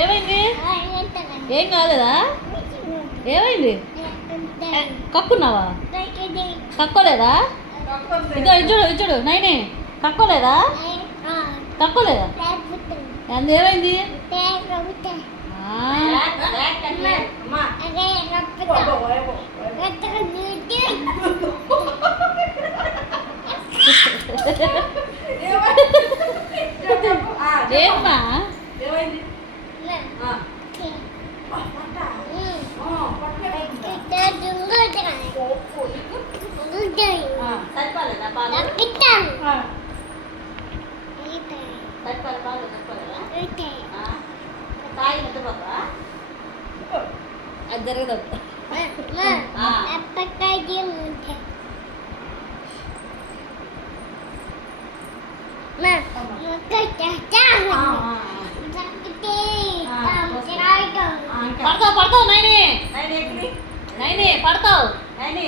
ఏమైంది? ఏం కాలేదా? ఏమైంది? కక్కున్నావా? కక్కోలేదా? ఇదో ఇచ్చుడు ఇచ్చుడు నైని కక్కోలేదా? కక్కోలేదా? అందు ఏమైంది? ఏమ్మా సరిపోలేదా పాలు? సరిపోలే పాలు సరిపోలేదా? తాగి ముద్దపప్పా అది జరగదు. పడతావు పడతావు నైని నైని పడతావు నైని